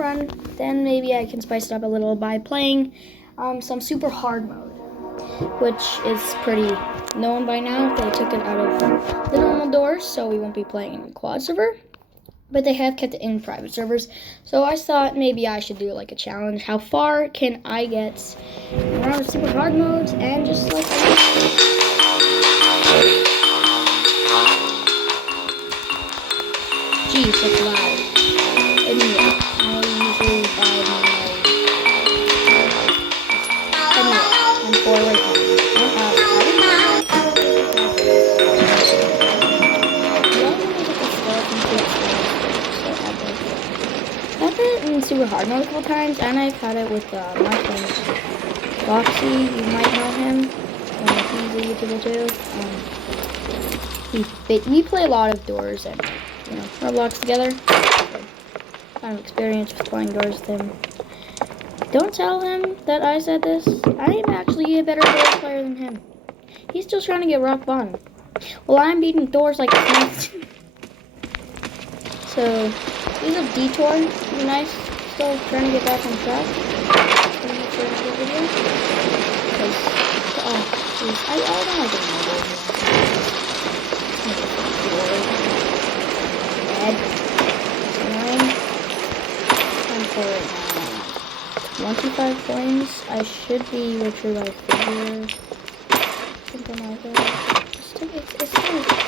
run. Then maybe I can spice it up a little by playing some super hard mode, which is pretty known by now. They took it out of the normal doors, so we won't be playing in quad server. But they have kept it in private servers. So I thought maybe I should do like a challenge. How far can I get around super hard modes and just like... Jeez, that's loud. Anyway, I usually buy my... Anyway, I'm 4 right now. I've had it in super hard mode a couple times, and I've had it with my friend Foxy. You might know him. He's a YouTuber too. We play a lot of doors and Roblox together. So kind of experience with playing doors with him. Don't tell him that I said this. I am actually a better door player than him. He's still trying to get rock bottom. Well, I'm beating doors like this. So, he's a detour. Be nice. Still trying to get back on track. Oh, jeez. I don't like it anymore. Bad. Time for it now. 125 coins. I should be richer by figure. Something like that. It's kind of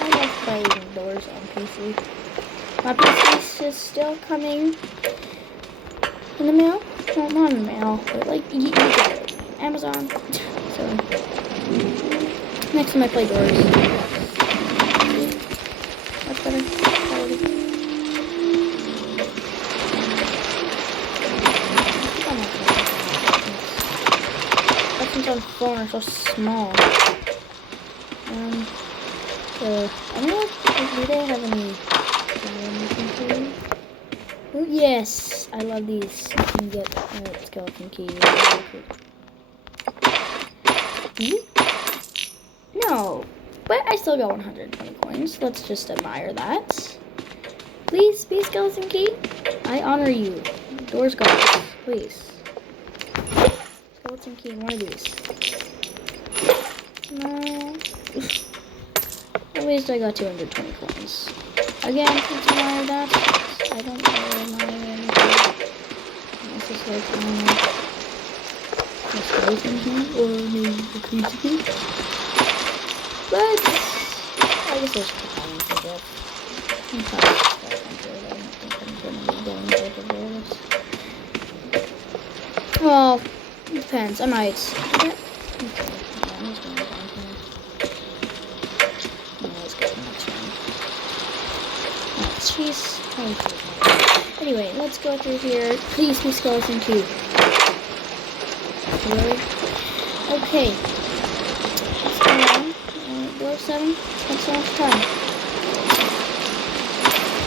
I love playing doors on PC. My PC is still coming in the mail. Well, not in the mail, but like you get it. Amazon. So next time I play doors. Much better quality. Buttons on phone are so small. So I don't know if they have any. Oh, yes, I love these. You can get a skeleton key. No, but I still got 120 coins. Let's just admire that. Please be skeleton key. I honor you. Doors guards, please. Skeleton key, one of these. No. At least I got 220 coins. Again, let's admire that. I don't really admire anything. Unless it's like, a skeleton key or maybe a creature key. But, I guess there's the time for that. I'm probably I don't think I'm going to be doing both of those. Well, it depends. I might do that. Okay. I'm just going to go down here. Let's go to the next one. Jeez. Anyway, let's go through here. Please be skeleton key. Really? Okay. Let's go on. Door 7. Spent so much time.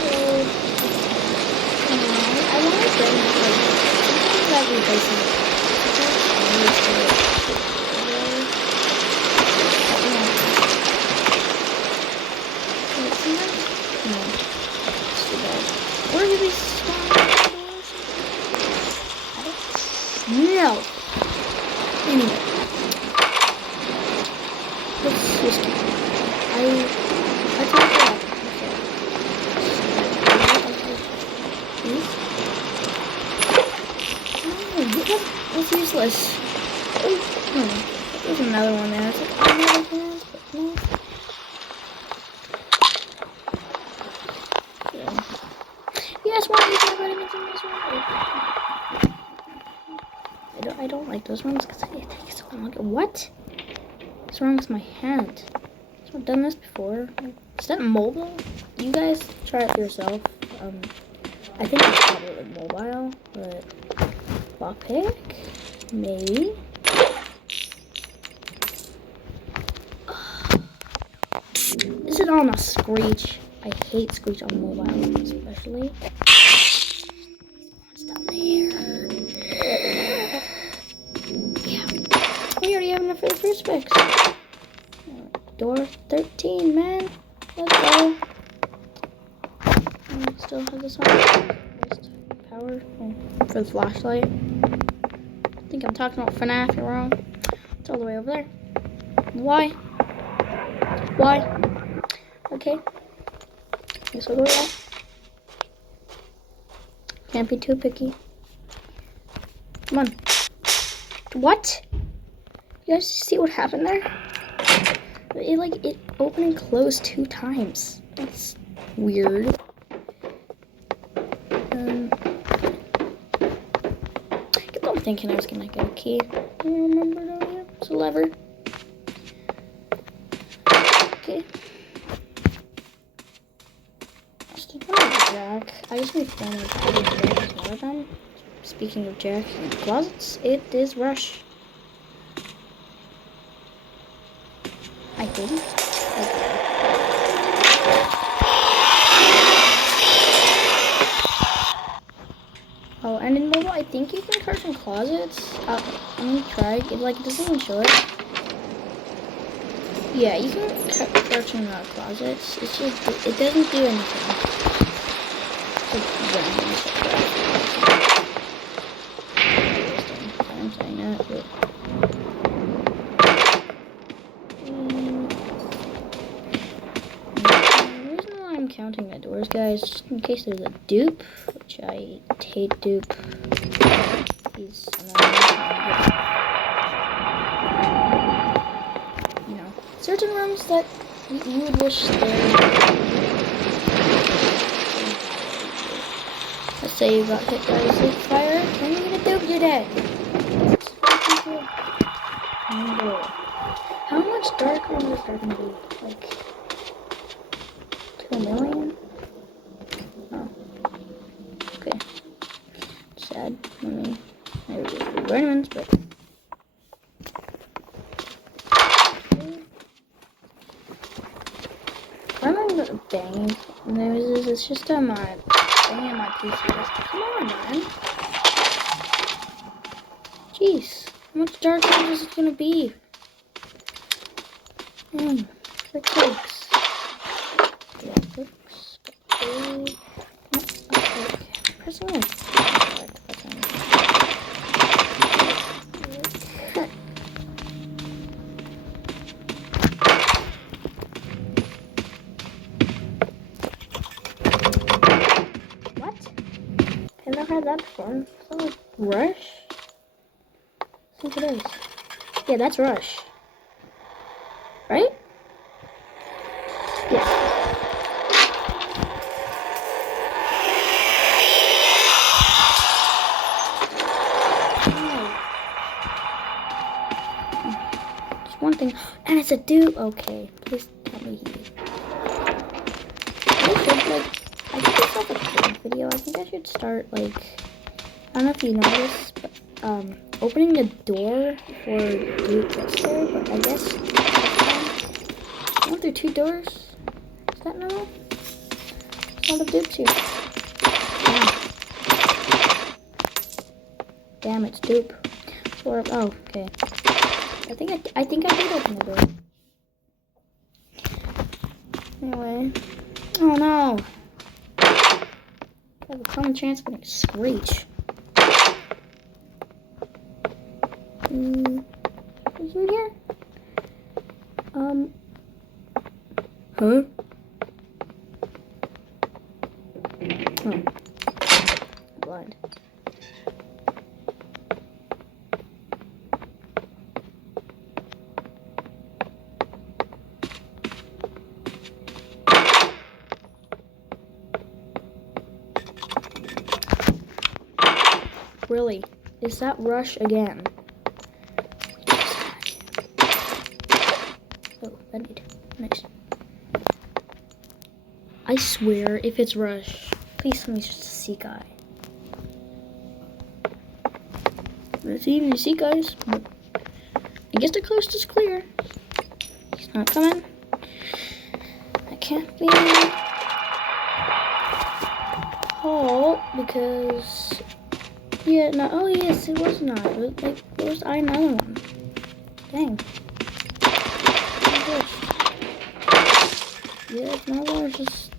So, I want to bring that replacement. Where do we spawn? No. Anyway. Let's just keep going. I talked about that's useless. Oh, there's another one there. It's like another chance, but no. Yes, why are you running into this one? I don't like those ones because it takes so long. What? What's wrong with my hand? I've done this before. Is that mobile? You guys try it yourself. I think it's probably mobile, but lockpick, maybe. Is it on a Screech? I hate Screech on mobile, especially. What's down there? Yeah. We already have enough for the first fix. Door 13, man. Let's go. Still have this on. Just power door for the flashlight. I think I'm talking about FNAF, you're wrong. It's all the way over there. Why? Why? Okay. Guess I'll go with that. Can't be too picky. Come on. What? You guys see what happened there? It opened and closed 2 times. That's weird. I kept on thinking I was gonna get a key. I remember down here. It's a lever. Okay. Jack. I just made fun of Jack as one of them. Speaking of Jack in the closets, it is Rush. I think. Okay. Oh, and in mobile, I think you can crouch in closets. Let me try. It doesn't even show it. Yeah, you can crouch in closets. It's just it doesn't do anything. It's random I'm saying that, but the reason why I'm counting the doors, guys, just in case there's a dupe, which I hate dupe. He's annoying. You know, certain rooms that you would wish there. Let's say you got hit by a sleep fire, then you get a dupe, you're dead. How much darker is there gonna be? Like 2 million? Oh. Okay. Sad. Maybe there's 3 vitamins, but I'm not gonna bang noises. It's just my banging my PC. Come on, man. Jeez. How much darker is it gonna be? For cakes. Yeah, cakes. Okay. Pressing it. What? I've never had that before. Is that like Rush? I think it is. Yeah, that's Rush. Right? Yeah. Just one thing. And it's a dupe. Okay. Please tell me he. I did myself a code video. I think I should start, I don't know if you know this, but, opening the door for dupe that's there, but I guess, aren't there 2 doors? Is that normal? There's a lot of dupes here. Damn, it's dupe. Or, oh, okay. I think I did open the door. Anyway. Oh no! I have a common chance of getting a screech. Is he in here? Huh? Oh. Blind. Really? Is that Rush again? Oh, bed-aid. Nice. I swear, if it's Rush, please tell me it's just a sea guy. It's even a sea guys, but I guess the coast is clear. He's not coming. I can't be Paul because yeah, no. Oh yes, it was not. It was where's another one? Dang. Yeah, now it's just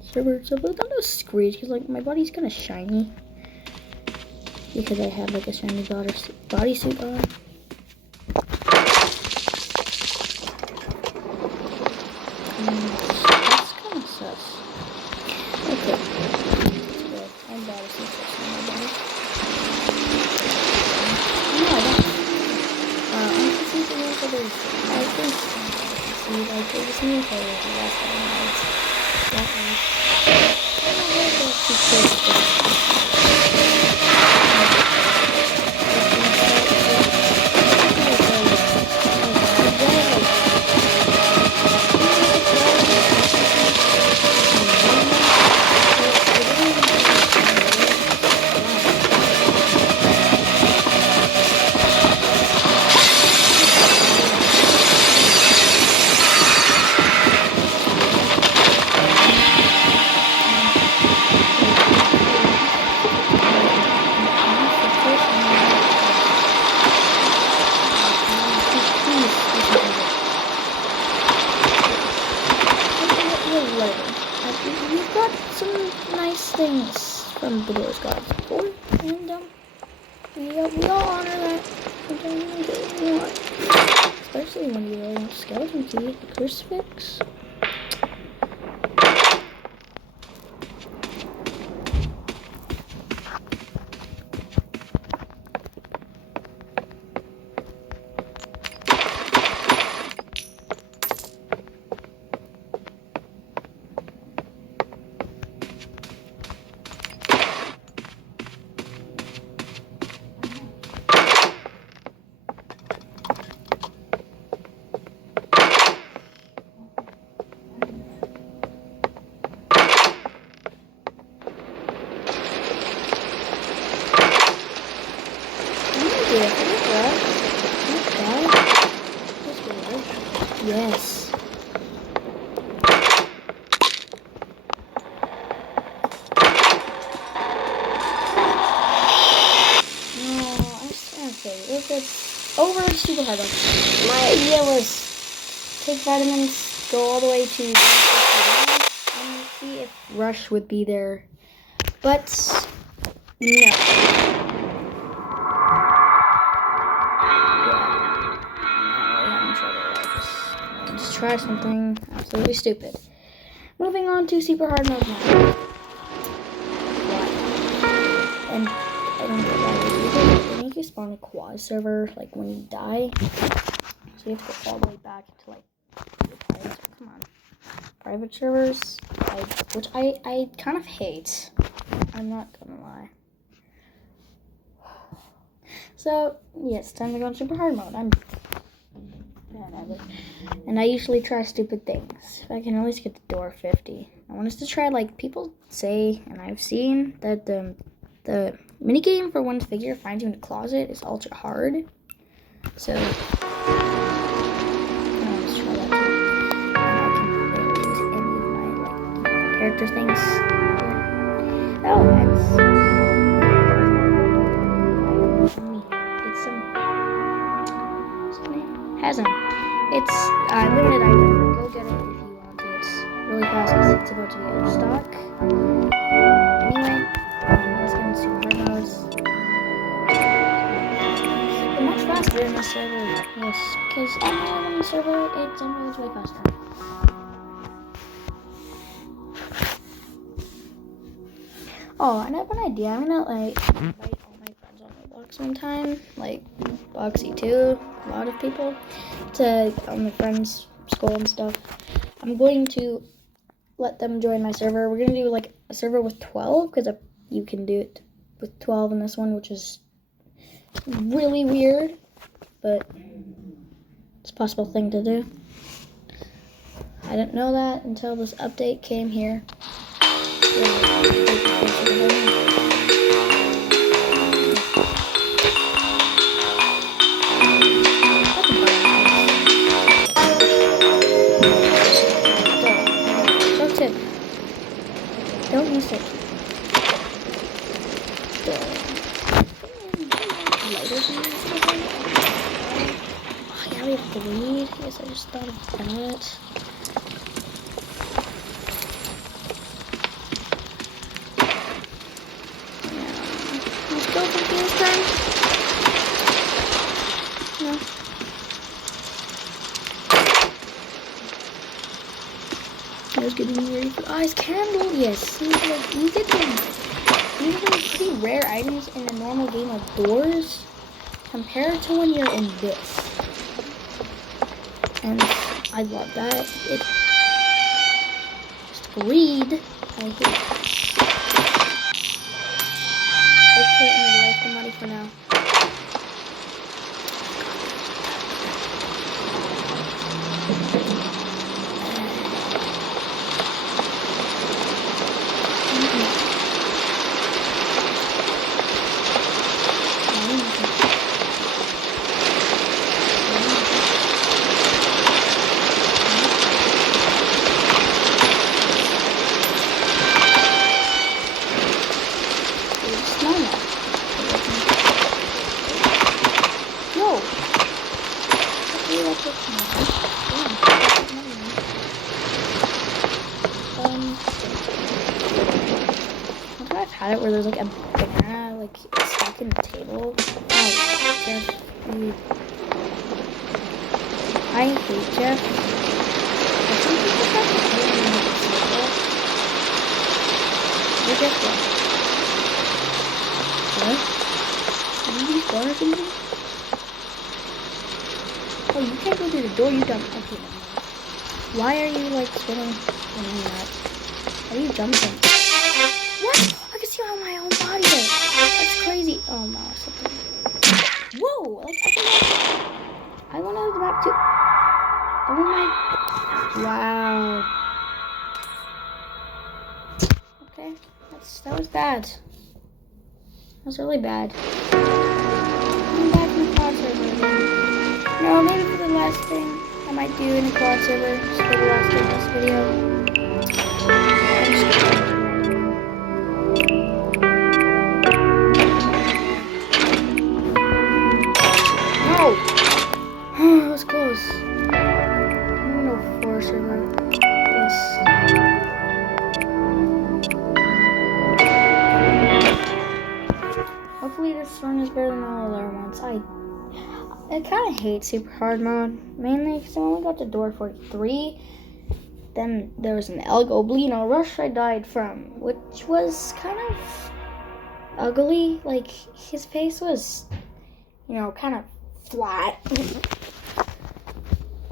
server. So but that was screech because my body's kind of shiny. because I have like a shiny bodysuit on. That's kind of sus. Okay. Good. I'm bodysuit first on my body. No, I don't. I can see the new colors. I think see like there's new colors the last time I was that one. I don't know where the two colors. We've got some nice things from the Doors Gods, and we all honor that. We don't even get what we want, especially when you really want skeleton key, the crucifix. Yes. Okay, if it's over super hard, my idea was take vitamins, go all the way to and see if Rush would be there. But no. Just try something absolutely stupid. Moving on to super hard mode now. And I don't know why they make you spawn a quad server like when you die. So you have to go all the way back to like private servers, which I kind of hate. I'm not gonna lie. So yes, time to go in super hard mode. I'm bad at it, and I usually try stupid things. If I can at least get the door 50, I want us to try, like people say, and I've seen that the minigame for one figure finds you in a closet is ultra hard. So let's try that too. And I can barely use any of my like character things. Oh, that's Hasn't. It's limited item. Go get it if you want to. It's really fast because it's about to be out of stock. Anyway, let's get into super hard modes. It's much faster in this server. Yes, because on the server, it's way faster. Oh, and I have an idea. I'm gonna like invite all my friends on Roblox one time, like Boxy too, a lot of people, to on my friends' school and stuff. I'm going to let them join my server. We're gonna do like a server with 12 because you can do it with 12 in this one, which is really weird, but it's a possible thing to do. I didn't know that until this update came here. Don't use it. Oh yeah, we have bleed. I guess I just thought of that. go for this time? No. I was getting ready for eyes candle. Yes, see, like you get these are pretty rare items in a normal game of Doors compared to when you're in this. And I love that. It's greed. I hate it. Okay, I'm gonna like the money for now. I've had it where there's like a banana like stuck in the table. Oh, Jeff, I hate Jeff. I think he just has to put him in the table. Where'd Jeff go? What? Did you spawn or something? Oh, you can't go through the door, you dumb. Okay, why are you like spinning that? Why are you jumping? What? I can see on my own body there. That's crazy. Oh no, something. Whoa! Like I went over the map too. Oh my! Wow. Okay, that was bad. That was really bad. I'm back in the quad server again. No, maybe for the last thing I might do in the quad server, just for the last thing of this video. No! That was close. I'm gonna go for server. Yes. Hopefully this run is better than all the other ones. I kind of hate super hard mode, mainly because I only got to door 43. Then there was an El Goblino rush I died from, which was kind of ugly. Like, his face was, you know, kind of flat.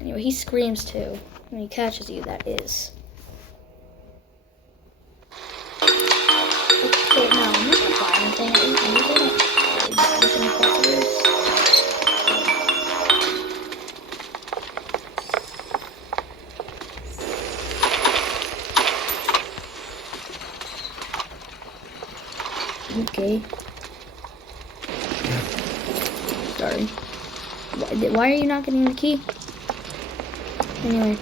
Anyway, he screams too when he catches you, that is. Okay, no, I'm not gonna buy anything. Okay. Sorry. Why are you not getting the key? Anyway.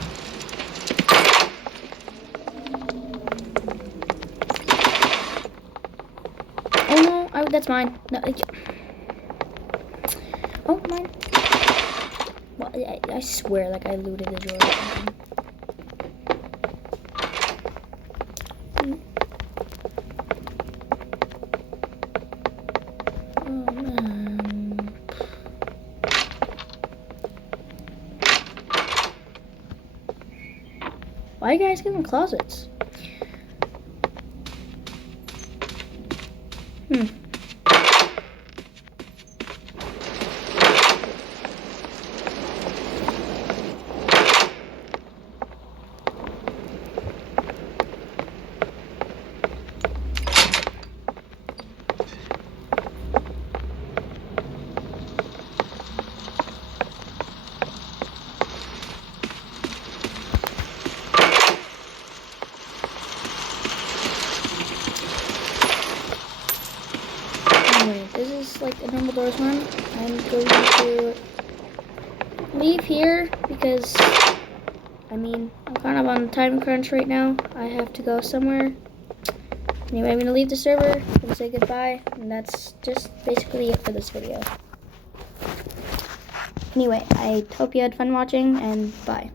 Oh no, that's mine. No, oh, mine. Well, I swear, like I looted the drawer. Why are you guys getting closets? This is like a normal Doors run. I'm going to leave here because, I mean, I'm kind of on a time crunch right now. I have to go somewhere. Anyway, I'm going to leave the server and say goodbye. And that's just basically it for this video. Anyway, I hope you had fun watching, and bye.